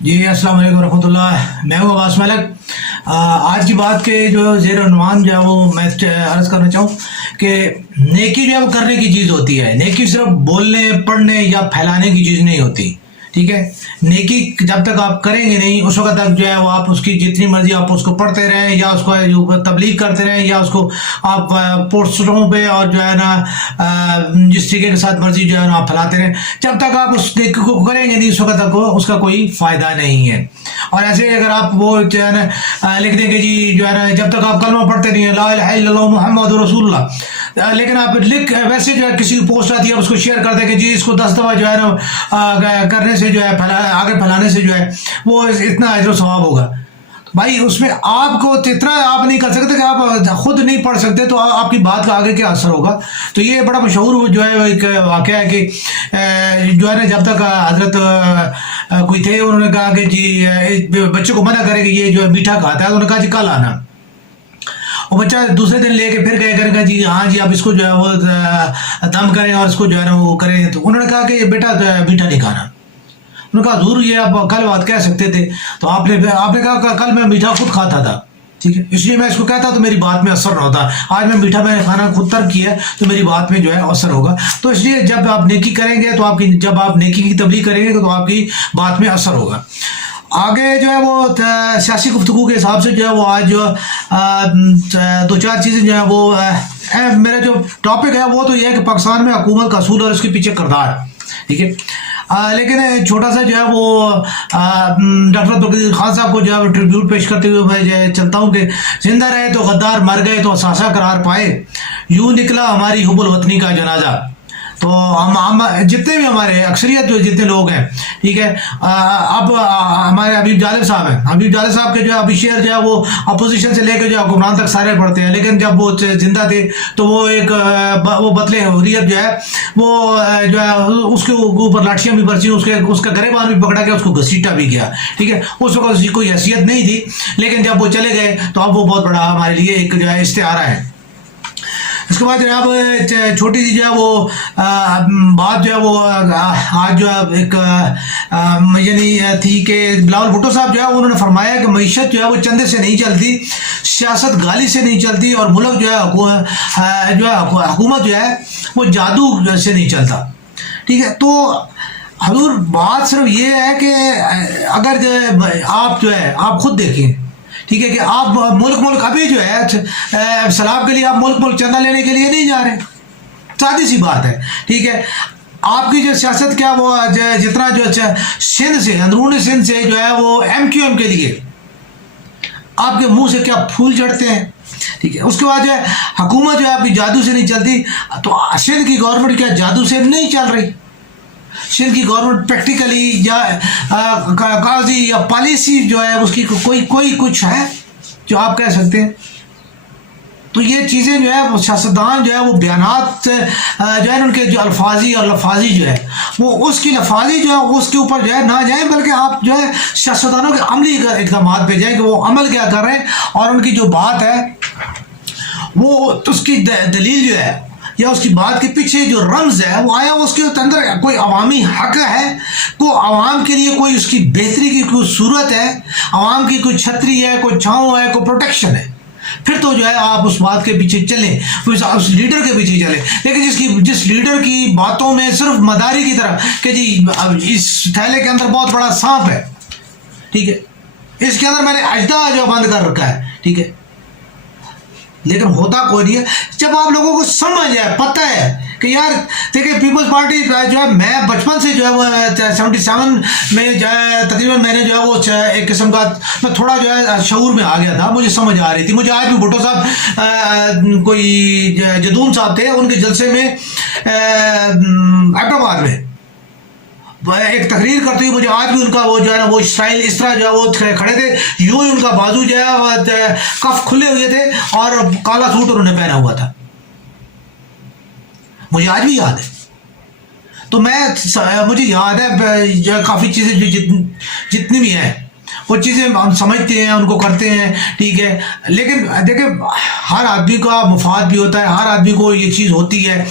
جی السلام علیکم ورحمۃ اللہ، میں ہوں عباس ملک۔ آج کی بات کے جو زیر عنوان جو ہے وہ میں عرض کرنا چاہوں کہ نیکی جو ہے وہ کرنے کی چیز ہوتی ہے۔ نیکی صرف بولنے پڑھنے یا پھیلانے کی چیز نہیں ہوتی، ٹھیک ہے۔ نیکی جب تک آپ کریں گے نہیں اس وقت تک جو ہے وہ آپ اس کی جتنی مرضی آپ اس کو پڑھتے رہیں یا اس کو تبلیغ کرتے رہیں یا اس کو آپ پوسٹروں پہ اور جو ہے نا جس طریقے کے ساتھ مرضی جو ہے نا آپ پھیلاتے رہیں، جب تک آپ اس نیکی کو کریں گے نہیں اس وقت تک اس کا کوئی فائدہ نہیں ہے۔ اور ایسے اگر آپ وہ جو ہے نا لکھ دیں کہ جی جو ہے نا جب تک آپ کلمہ پڑھتے نہیں ہیں لا الہ الا اللہ محمد رسول اللہ، لیکن آپ لکھ ویسے جو ہے کسی کی پوسٹ آتی ہے اس کو شیئر کر دیں کہ جی اس کو 10 دفعہ جو ہے نا کرنے سے جو ہے آگے پھیلانے سے جو ہے وہ اتنا اجر و ثواب ہوگا۔ بھائی اس میں آپ کو اتنا آپ نہیں کر سکتے کہ آپ خود نہیں پڑھ سکتے تو آپ کی بات کا آگے کیا اثر ہوگا۔ تو یہ بڑا مشہور جو ہے ایک واقعہ ہے کہ جو ہے نا جب تک حضرت کوئی تھے انہوں نے کہا کہ جی بچے کو منع کرے کہ یہ جو ہے میٹھا کھاتا ہے، انہوں نے کہا جی کل آنا۔ وہ بچہ دوسرے دن لے کے پھر گئے کرے گا جی ہاں جی آپ اس کو جو ہے وہ دم کریں اور اس کو جو ہے نا وہ کریں، تو انہوں نے کہا کہ بیٹا میٹھا نہیں کھانا۔ انہوں نے کہا حضور یہ آپ کل بات کہہ سکتے تھے، تو آپ نے کہا کل میں میٹھا خود کھاتا تھا، ٹھیک ہے، اس لیے میں اس کو کہتا تو میری بات میں اثر نہ ہوتا۔ آج میں میٹھا میں کھانا خود ترک کیا تو میری بات میں جو ہے اثر ہوگا۔ تو اس لیے جب آپ نیکی کریں گے تو جب آپ نیکی کی تبلیغ کریں گے تو آپ کی بات میں اثر ہوگا۔ آگے جو ہے وہ سیاسی گفتگو کے حساب سے جو ہے وہ آج جو 2-4 چیزیں جو ہے وہ میرا جو ٹاپک ہے وہ تو یہ ہے کہ پاکستان میں حکومت کا اصول اور اس کے پیچھے کردار، ٹھیک ہے۔ لیکن چھوٹا سا جو ہے وہ ڈاکٹر عبدالقدیر خان صاحب کو جو ہے ٹریبیوٹ پیش کرتے ہوئے میں چلتا ہوں کہ زندہ رہے تو غدار، مر گئے تو اثاثہ قرار پائے، یوں نکلا ہماری حب الوطنی کا جنازہ۔ تو ہم جتنے بھی ہمارے اکثریت جو جتنے لوگ ہیں، ٹھیک ہے، اب ہمارے حبیب جالب صاحب ہیں، حبیب جالب صاحب کے جو ہے ابھی شعر جو ہے وہ اپوزیشن سے لے کے جو ہے حکمران تک سارے پڑھتے ہیں، لیکن جب وہ زندہ تھے تو وہ ایک وہ بطل حریت جو ہے وہ جو ہے اس کے اوپر لاٹھیاں بھی برسی، اس کا گریبان بھی پکڑا گیا، اس کو گھسیٹا بھی گیا، ٹھیک ہے۔ اس وقت اس کی کوئی حیثیت نہیں تھی، لیکن جب وہ چلے گئے تو اب وہ بہت بڑا ہمارے لیے ایک جو ہے استعارہ ہے۔ اس کے بعد جناب چھوٹی سی جو ہے وہ بات جو ہے وہ آج جو ہے ایک یعنی تھی کہ بلاول بھٹو صاحب جو ہے انہوں نے فرمایا کہ معیشت جو ہے وہ چندے سے نہیں چلتی، سیاست گالی سے نہیں چلتی، اور ملک جو ہے حکومت جو ہے وہ جادو سے نہیں چلتا، ٹھیک ہے۔ تو حضور بات صرف یہ ہے کہ اگر آپ جو ہے آپ خود دیکھیں، ٹھیک ہے، کہ آپ ملک ابھی جو ہے سلاب کے لیے آپ ملک چندہ لینے کے لیے نہیں جا رہے، سادی سی بات ہے، ٹھیک ہے۔ آپ کی جو سیاست کیا وہ جتنا جو سندھ سے اندرون سندھ سے جو ہے وہ MQM کے لیے آپ کے منہ سے کیا پھول چڑھتے ہیں، ٹھیک ہے۔ اس کے بعد جو ہے حکومت جو ہے آپ کی جادو سے نہیں چلتی، تو سندھ کی گورنمنٹ کیا جادو سے نہیں چل رہی؟ سندھ کی گورنمنٹ پریکٹیکلی یا قاضی یا پالیسی جو ہے اس کی کوئی کچھ ہے جو آپ کہہ سکتے ہیں؟ تو یہ چیزیں جو ہے سیاستدان جو ہے وہ بیانات جو ہے ان کے جو الفاظی اور لفاظی جو ہے وہ اس کی لفاظی جو ہے اس کے اوپر جو ہے نہ جائیں، بلکہ آپ جو ہے سیاستدانوں کے عملی اقدامات پہ جائیں کہ وہ عمل کیا کر رہے ہیں، اور ان کی جو بات ہے وہ اس کی دلیل جو ہے یا اس کی بات کے پیچھے جو رمز ہے وہ آیا اس کے اندر کوئی عوامی حق ہے، کوئی عوام کے لیے کوئی اس کی بہتری کی کوئی صورت ہے، عوام کی کوئی چھتری ہے، کوئی چھاؤں ہے، کوئی پروٹیکشن ہے، پھر تو جو ہے آپ اس بات کے پیچھے چلیں، اس لیڈر کے پیچھے چلیں۔ لیکن جس لیڈر کی باتوں میں صرف مداری کی طرح کہ جی اس تھیلے کے اندر بہت بڑا سانپ ہے، ٹھیک ہے، اس کے اندر میں نے اژدہا جو بند کر رکھا ہے، ٹھیک ہے، لیکن ہوتا کوئی نہیں ہے۔ جب آپ لوگوں کو سمجھ جائے، پتہ ہے کہ یار دیکھیں پیپلز پارٹی جو ہے میں بچپن سے جو ہے وہ 77 میں جو ہے تقریباً میں نے جو ہے وہ ایک قسم کا میں تھوڑا جو ہے شعور میں آ گیا تھا، مجھے سمجھ آ رہی تھی۔ مجھے آج بھی بھٹو صاحب کوئی جدون صاحب تھے، ان کے جلسے میں حیدرآباد میں ایک تقریر کرتے ہوئے مجھے آج بھی ان کا وہ جو ہے نا وہ اسٹائل اس طرح جو ہے وہ کھڑے تھے، یوں ہی ان کا بازو جو ہے کف کھلے ہوئے تھے اور کالا سوٹ انہوں نے پہنا ہوا تھا، مجھے آج بھی یاد ہے۔ تو مجھے یاد ہے کافی چیزیں جو جتنی بھی ہیں وہ چیزیں ہم سمجھتے ہیں، ان کو کرتے ہیں، ٹھیک ہے۔ لیکن دیکھیں ہر آدمی کا مفاد بھی ہوتا ہے، ہر آدمی کو یہ چیز ہوتی ہے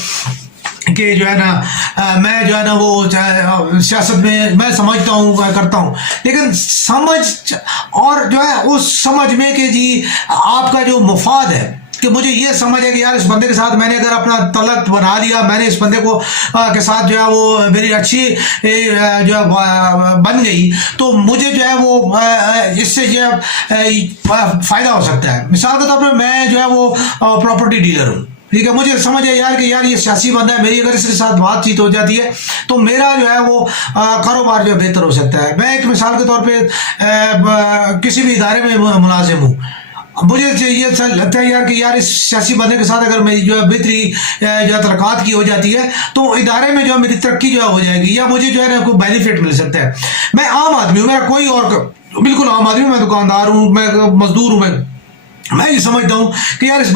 کہ جو ہے نا میں جو ہے نا وہ سیاست میں سمجھتا ہوں کرتا ہوں، لیکن سمجھ اور جو ہے اس سمجھ میں کہ جی آپ کا جو مفاد ہے، کہ مجھے یہ سمجھ ہے کہ یار اس بندے کے ساتھ میں نے اگر اپنا تعلق بنا لیا، میں نے اس بندے کو کے ساتھ جو ہے وہ میری اچھی جو ہے بن گئی، تو مجھے جو ہے وہ اس سے جو ہے فائدہ ہو سکتا ہے۔ مثال کے طور پہ میں جو ہے وہ پراپرٹی ڈیلر ہوں، ٹھیک ہے، مجھے سمجھ ہے یار کہ یار یہ سیاسی بندہ ہے، میری اگر اس کے ساتھ بات چیت ہو جاتی ہے تو میرا جو ہے وہ کاروبار جو ہے بہتر ہو سکتا ہے۔ میں ایک مثال کے طور پہ کسی بھی ادارے میں ملازم ہوں، مجھے یہ لگتا ہے یار کہ یار اس سیاسی بندے کے ساتھ اگر میری جو ہے بہتری جو ہے تعلقات کی ہو جاتی ہے تو ادارے میں جو ہے میری ترقی جو ہے ہو جائے گی، یا مجھے جو ہے نا کوئی بینیفٹ مل سکتا ہے۔ میں عام آدمی ہوں، میرا کوئی اور بالکل عام آدمی ہوں، میں دکاندار ہوں، میں مزدور ہوں، میں یہ سمجھتا ہوں کہ یار اس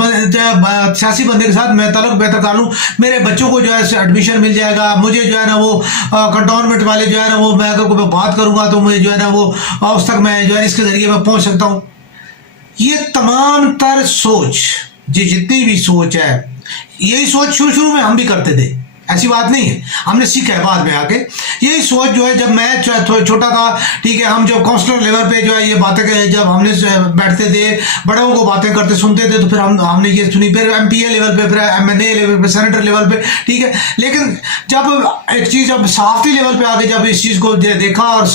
سیاسی بندے کے ساتھ میں تعلق بہتر کر لوں، میرے بچوں کو جو ہے ایڈمیشن مل جائے گا، مجھے جو ہے نا وہ کنٹونمنٹ والے جو ہے نا وہ میں اگر کوئی بات کروں گا تو مجھے جو ہے نا وہ اس تک میں جو ہے اس کے ذریعے میں پہنچ سکتا ہوں۔ یہ تمام تر سوچ جتنی بھی سوچ ہے، یہی سوچ شروع میں ہم بھی کرتے تھے، ایسی بات نہیں ہے، ہم نے سیکھا ہے بعد میں آ کے۔ یہی سوچ جو ہے جب میں چھوٹا تھا، ٹھیک ہے، ہم جب کاؤنسلر لیول پہ جو ہے یہ باتیں جب ہم نے بیٹھتے تھے، بڑوں کو باتیں کرتے سنتے تھے، تو پھر ہم نے یہ سنی، پھر ایم پی اے لیول پہ، پھر ایم این اے لیول پہ، سینیٹر لیول پہ، ٹھیک ہے۔ لیکن جب ایک چیز جب صحافتی لیول پہ آ کے جب اس چیز کو دیکھا، اور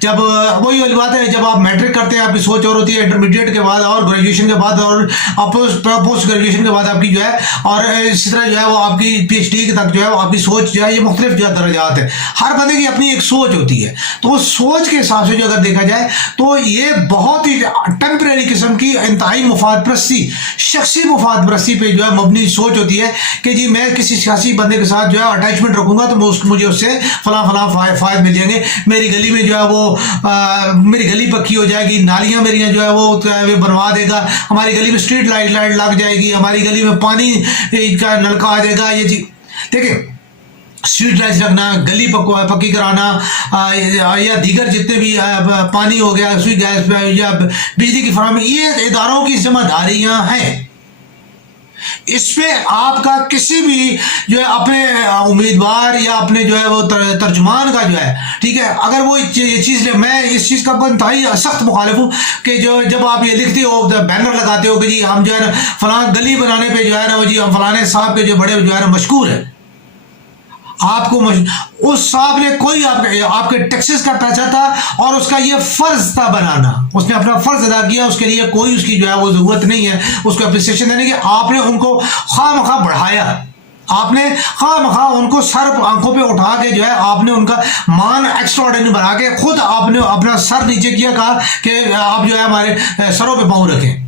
جب وہی والی بات ہے، جب آپ میٹرک کرتے ہیں آپ کی سوچ اور ہوتی ہے، انٹرمیڈیٹ کے بعد اور گریجویشن کے بعد اور پوسٹ گریجویشن کے بعد آپ کی جو ہے، اور اسی طرح جو ہے وہ آپ کی پی ایچ ڈی تک جو ہے آپ کی سوچ جو ہے یہ مختلف جو ہے درجات ہے، ہر بندے کی اپنی ایک سوچ ہوتی ہے، تو اس سوچ کے حساب سے جو اگر دیکھا جائے تو یہ بہت ہی ٹیمپریری قسم کی انتہائی مفاد پرستی، شخصی مفاد پرستی پہ جو ہے مبنی سوچ ہوتی ہے کہ جی میں کسی سیاسی بندے کے ساتھ جو ہے اٹیچمنٹ رکھوں گا تو مجھے اس سے فلاں فائد مل جائیں گے، میری گلی میں جو ہے وہ میری گلی پکی ہو جائے گی، نالیاں میری جو ہے وہ بنوا دے گا، ہماری گلی میں اسٹریٹ لائٹ لگ جائے گی، ہماری گلی میں پانی کا نلکا آ جائے گا، یہ چیز دیکھیں، اسٹریٹ لائٹس لگنا، گلی پکی کرانا، یا دیگر جتنے بھی پانی ہو گیا، سوئی گیس یا بجلی کی فراہمی، یہ اداروں کی ذمہ داریاں ہیں۔ اس پہ آپ کا کسی بھی جو ہے اپنے امیدوار یا اپنے جو ہے وہ ترجمان کا جو ہے، ٹھیک ہے، اگر وہ یہ چیز میں اس چیز کا انتہائی سخت مخالف ہوں کہ جو جب آپ یہ لکھتے ہو، بینر لگاتے ہو کہ جی ہم جو ہے نا فلاں گلی بنانے پہ جو ہے نا وہ جی ہم فلانے صاحب کے جو بڑے جو ہے نا مشکور ہیں، آپ کو اس صاحب نے کوئی آپ کے ٹیکسز کا پیسہ تھا اور اس کا یہ فرض تھا بنانا، اس نے اپنا فرض ادا کیا، اس کے لیے کوئی اس کی جو ہے وہ ضرورت نہیں ہے اس کو اپریسیشن دینے کی۔ آپ نے ان کو خواہ مخواہ بڑھایا، آپ نے خواہ مخواہ ان کو سر آنکھوں پہ اٹھا کے جو ہے آپ نے ان کا مان ایکسٹرا آرڈینری بنا کے خود آپ نے اپنا سر نیچے کیا، کہا کہ آپ جو ہے ہمارے سروں پہ پاؤں رکھیں۔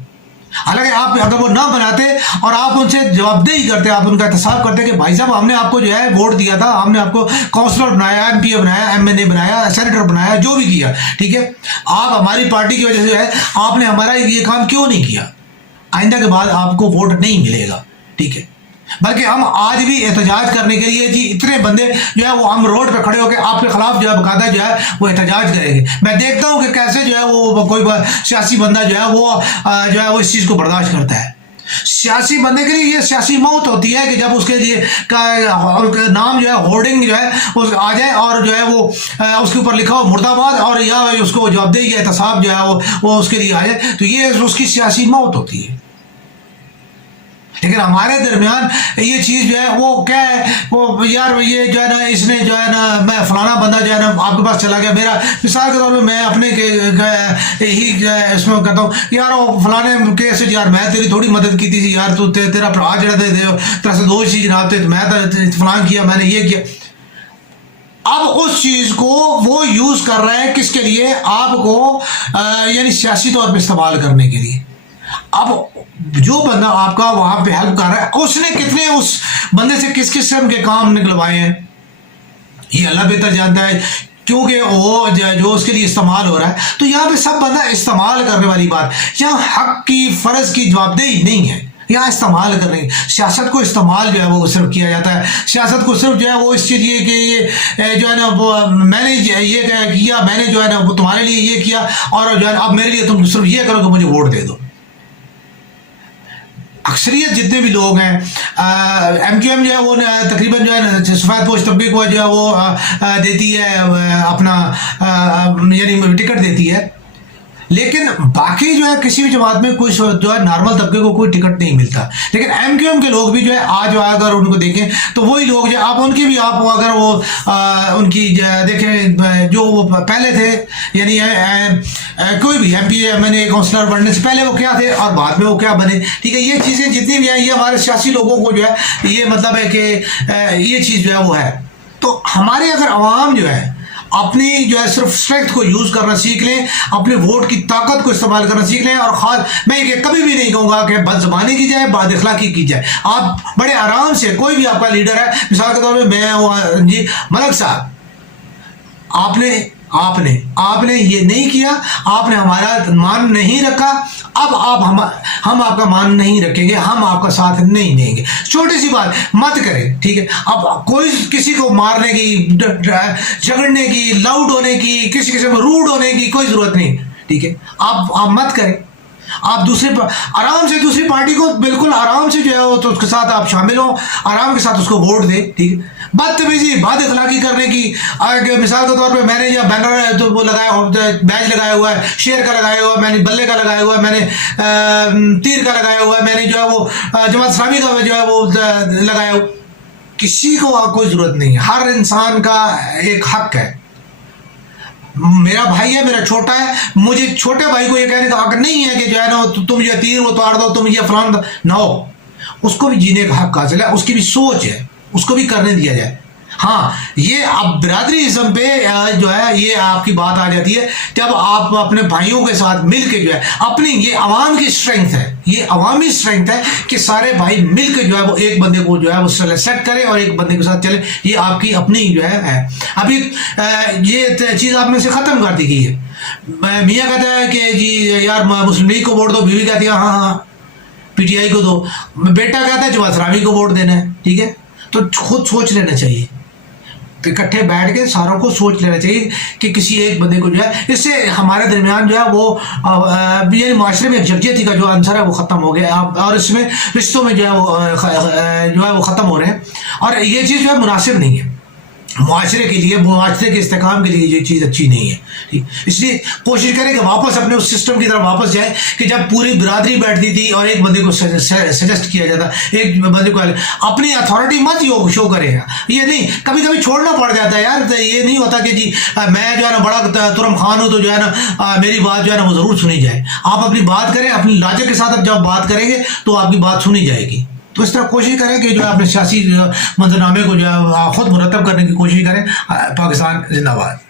حالانکہ آپ اگر وہ نہ بناتے اور آپ ان سے جواب دہی کرتے، آپ ان کا احتساب کرتے کہ بھائی صاحب ہم نے آپ کو جو ہے ووٹ دیا تھا، ہم نے آپ کو کاؤنسلر بنایا، ایم پی اے بنایا، ایم این اے بنایا، سینیٹر بنایا، جو بھی کیا، ٹھیک ہے، آپ ہماری پارٹی کی وجہ سے جو ہے آپ نے ہمارا یہ کام کیوں نہیں کیا، آئندہ کے بعد آپ کو ووٹ نہیں ملے گا، ٹھیک ہے۔ بلکہ ہم آج بھی احتجاج کرنے کے لیے جی اتنے بندے جو ہے وہ ہم روڈ پہ کھڑے ہو کے آپ کے خلاف جو ہے باقاعدہ جو ہے وہ احتجاج کریں گے۔ میں دیکھتا ہوں کہ کیسے جو ہے وہ کوئی سیاسی بندہ جو ہے وہ اس چیز کو برداشت کرتا ہے۔ سیاسی بندے کے لیے یہ سیاسی موت ہوتی ہے کہ جب اس کے لیے نام جو ہے ہورڈنگ جو ہے آ جائے اور جو ہے وہ اس کے اوپر لکھا ہو مرد آباد، اور یا اس کو جواب دہی یا احتساب جو ہے وہ اس کے لیے آ جائے، تو یہ اس کی سیاسی موت ہوتی ہے۔ لیکن ہمارے درمیان یہ چیز جو ہے وہ کیا ہے، وہ یار یہ جو ہے نا اس نے جو ہے نا میں فلانا بندہ جو ہے نا آپ کے پاس چلا گیا، میرا مثال کے طور پہ میں اپنے ہی اس میں کہتا ہوں یار وہ فلانے کیس یار میں تیری تھوڑی مدد کی تھی یار، تو تیرا بھرا جڑا تیرا سے دو چیز جناب تھے، میں فلان کیا، میں نے یہ کیا۔ اب اس چیز کو وہ یوز کر رہا ہے کس کے لیے، آپ کو یعنی سیاسی طور پہ استعمال کرنے کے لیے۔ اب جو بندہ آپ کا وہاں پہ ہیلپ کر رہا ہے، اس نے کتنے اس بندے سے کس قسم کے کام نکلوائے ہیں یہ اللہ بہتر جانتا ہے، کیونکہ وہ جو اس کے لیے استعمال ہو رہا ہے۔ تو یہاں پہ سب بندہ استعمال کرنے والی بات، یہاں حق کی فرض کی جواب دہی نہیں ہے، یہاں استعمال کر رہے ہیں۔ سیاست کو استعمال جو ہے وہ صرف کیا جاتا ہے، سیاست کو صرف جو ہے وہ اس لیے کہ یہ جو ہے نا میں نے یہ کیا، میں نے جو ہے نا وہ تمہارے لیے یہ کیا، اور جو ہے اب میرے لیے تم صرف یہ کرو کہ مجھے ووٹ دے دو۔ اکثریت جتنے بھی لوگ ہیں ایم کیو ایم جو ہے وہ تقریباً جو ہے سفید پوش طبقے کو جو ہے وہ دیتی ہے اپنا یعنی ٹکٹ دیتی ہے، لیکن باقی جو ہے کسی بھی جماعت میں کوئی جو ہے نارمل طبقے کو کوئی ٹکٹ نہیں ملتا. لیکن ایم کیو ایم کے لوگ بھی جو ہے آج اگر ان کو دیکھیں تو وہی لوگ جو آپ ان کی بھی آپ اگر وہ ان کی دیکھیں جو وہ پہلے تھے، یعنی کوئی بھی ایم پی ایم این اے کونسلر بننے سے پہلے وہ کیا تھے اور بعد میں وہ کیا بنے. ٹھیک ہے، یہ چیزیں جتنی بھی ہیں یہ ہمارے سیاسی لوگوں کو جو ہے یہ مطلب ہے کہ یہ چیز جو ہے وہ ہے. تو ہمارے اگر عوام جو ہے اپنی جو ہے صرف اسٹرینتھ کو یوز کرنا سیکھ لیں، اپنے ووٹ کی طاقت کو استعمال کرنا سیکھ لیں، اور خاص میں یہ کبھی بھی نہیں کہوں گا کہ بد زبانی کی جائے، بد اخلاقی کی جائے. آپ بڑے آرام سے کوئی بھی آپ کا لیڈر ہے، مثال کے طور پہ میں جی ملک صاحب، آپ نے یہ نہیں کیا، آپ نے ہمارا مان نہیں رکھا، اب آپ ہم آپ کا مان نہیں رکھیں گے، ہم آپ کا ساتھ نہیں دیں گے. چھوٹی سی بات مت کریں. ٹھیک ہے، اب کوئی کسی کو مارنے کی، جھگڑنے کی، لاؤڈ ہونے کی، کسی قسم میں روڈ ہونے کی کوئی ضرورت نہیں. ٹھیک ہے، آپ مت کریں. آپ آرام سے دوسری پارٹی کو بالکل آرام سے جو ہے تو اس کے ساتھ آپ شامل ہوں، آرام کے ساتھ اس کو ووٹ دیں. ٹھیک ہے، بدتمیزی بد اخلاقی کرنے کی، مثال کے طور پہ میں نے یہ بینر تو وہ لگایا، بیج لگایا ہوا ہے، شیر کا لگایا ہوا ہے، میں نے بلے کا لگایا ہوا ہے، میں نے تیر کا لگایا ہوا ہے، میں نے جو ہے وہ جماعت اسلامی کا جو ہے وہ لگایا ہوا. کسی کو کوئی ضرورت نہیں ہے، ہر انسان کا ایک حق ہے. میرا بھائی ہے، میرا چھوٹا ہے، مجھے چھوٹے بھائی کو یہ کہنے کا حق نہیں ہے کہ جو ہے نا تم یہ تیر اتار دو، تم یہ فلان نہ ہو. اس کو بھی جینے کا حق حاصل ہے، اس کی بھی سوچ ہے، اس کو بھی کرنے دیا جائے. ہاں، یہ اب برادری ازم پہ جو ہے یہ آپ کی بات آ جاتی ہے جب آپ اپنے بھائیوں کے ساتھ مل کے جو ہے اپنی، یہ عوام کی اسٹرینتھ ہے، یہ عوامی اسٹرینتھ ہے کہ سارے بھائی مل کے جو ہے وہ ایک بندے کو جو ہے وہ سیٹ کرے اور ایک بندے کے ساتھ چلے. یہ آپ کی اپنی جو ہے ابھی یہ چیز آپ میں سے ختم کر دی گئی ہے. میاں کہتا ہے کہ جی یار مسلم لیگ کو ووٹ دو، بیوی کہتی ہے ہاں پی ٹی آئی کو دو، بیٹا کہتا ہے جماعت اسلامی کو ووٹ دینا ہے. ٹھیک ہے، تو خود سوچ لینا چاہیے، اکٹھے بیٹھ کے ساروں کو سوچ لینا چاہیے کہ کسی ایک بندے کو جو ہے، اس سے ہمارے درمیان جو ہے وہ یعنی معاشرے میں یکجہتی کا جو عنصر ہے وہ ختم ہو گیا، اور اس میں رشتوں میں جو ہے وہ ختم ہو رہے ہیں، اور یہ چیز جو ہے مناسب نہیں ہے معاشرے کے لیے، معاشرے کے استحکام کے لیے یہ چیز اچھی نہیں ہے. ٹھیک، اس لیے کوشش کریں کہ واپس اپنے اس سسٹم کی طرف واپس جائیں کہ جب پوری برادری بیٹھتی تھی اور ایک بندے کو سجیسٹ کیا جاتا، ایک بندے کو اپنی اتھارٹی مت شو کرے گا. یہ نہیں، کبھی کبھی چھوڑنا پڑ جاتا ہے یار. یہ نہیں ہوتا کہ جی میں جو ہے نا بڑا ترم خان ہوں تو جو ہے نا میری بات جو ہے نا وہ ضرور سنی جائے. آپ اپنی بات کریں، اپنی لاجک کے ساتھ جب بات کریں گے تو آپ کی بات سنی جائے گی. تو اس طرح کوشش کریں کہ جو ہے اپنے سیاسی منظرنامے کو جو ہے خود مرتب کرنے کی کوشش کریں. پاکستان زندہ باد.